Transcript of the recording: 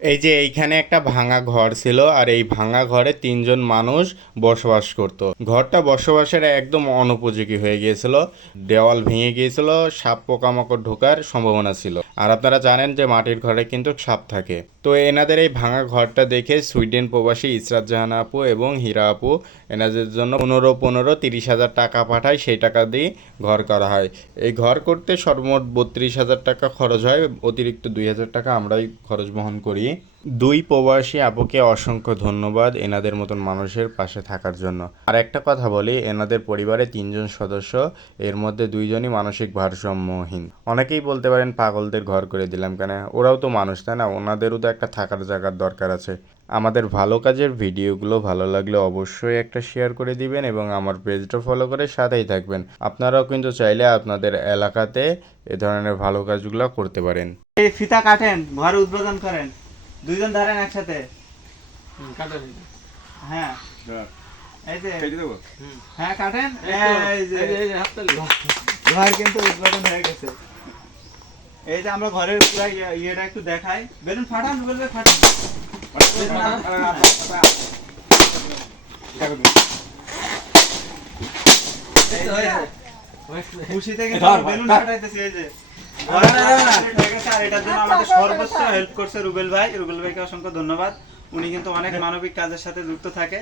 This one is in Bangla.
এই যে এইখানে একটা ভাঙা ঘর ছিল, আর এই ভাঙা ঘরে তিনজন মানুষ বসবাস করত। ঘরটা বসবাসের একদম অনুপযোগী হয়ে গিয়েছিল, দেওয়াল ভেঙে গিয়েছিল, সাপ পোকামাকড় ঢোকার সম্ভাবনা ছিল। আর আপনারা জানেন যে মাটির ঘরে কিন্তু সাপ থাকে। তো এনাদের এই ভাঙা ঘরটা দেখে সুইডেন প্রবাসী ইসরাত জাহান আপু এবং হীরা আপু এনাদের জন্য 15-30 হাজার টাকা পাঠায়। সেই টাকা দিয়ে ঘর করা হয়। এই ঘর করতে সর্বমোট 32 হাজার টাকা খরচ হয়, অতিরিক্ত 2 হাজার টাকা আমরাই খরচ বহন করি। দুই প্রবাসী আপুকে অসংখ্য ধন্যবাদ এনাদের মতন মানুষের পাশে থাকার জন্য। আর একটা কথা বলি, এনাদের পরিবারে তিনজন সদস্য, এর মধ্যে দুইজনই মানসিক ভারসাম্যহীন। অনেকেই বলতে পারেন পাগলদের ঘর করে দিলাম কেন, ওরাও তো মানুষ তাই না, ওনাদেরও তো একটা থাকার জায়গার দরকার আছে। আমাদের ভালো কাজের ভিডিওগুলো ভালো লাগলে অবশ্যই একটা শেয়ার করে দিবেন এবং আমার পেজটা ফলো করে সাথেই থাকবেন। আপনারাও কিন্তু চাইলে আপনাদের এলাকাতে এ ধরনের ভালো কাজগুলো করতে পারেন। এই ফিতা কাটেন, ঘর উদ্বোধন করেন, দুইজন ধরেন একসাথে। কাটেন। হ্যাঁ এই যে কেটে দেবো। হ্যাঁ কাটেন। এই যে এই যে হাততালি। ঘর কিন্তু উদ্বোধন হয়ে গেছে। এই যে আমরা ঘরের পুরো ইয়েটা একটু দেখাই। বেলুন ফাটান, বলবে ফাটান। এই যে খুশিতে কিন্তু বেলুন ফাটাইতেছি। এই যে হয়ে গেছে। আর এটার জন্য আমাদের সর্বোচ্চ হেল্প করছে রুবেল ভাই। রুবেল ভাইকে অসংখ্য ধন্যবাদ। উনি কিন্তু অনেক মানবিক কাজের সাথে যুক্ত থাকে।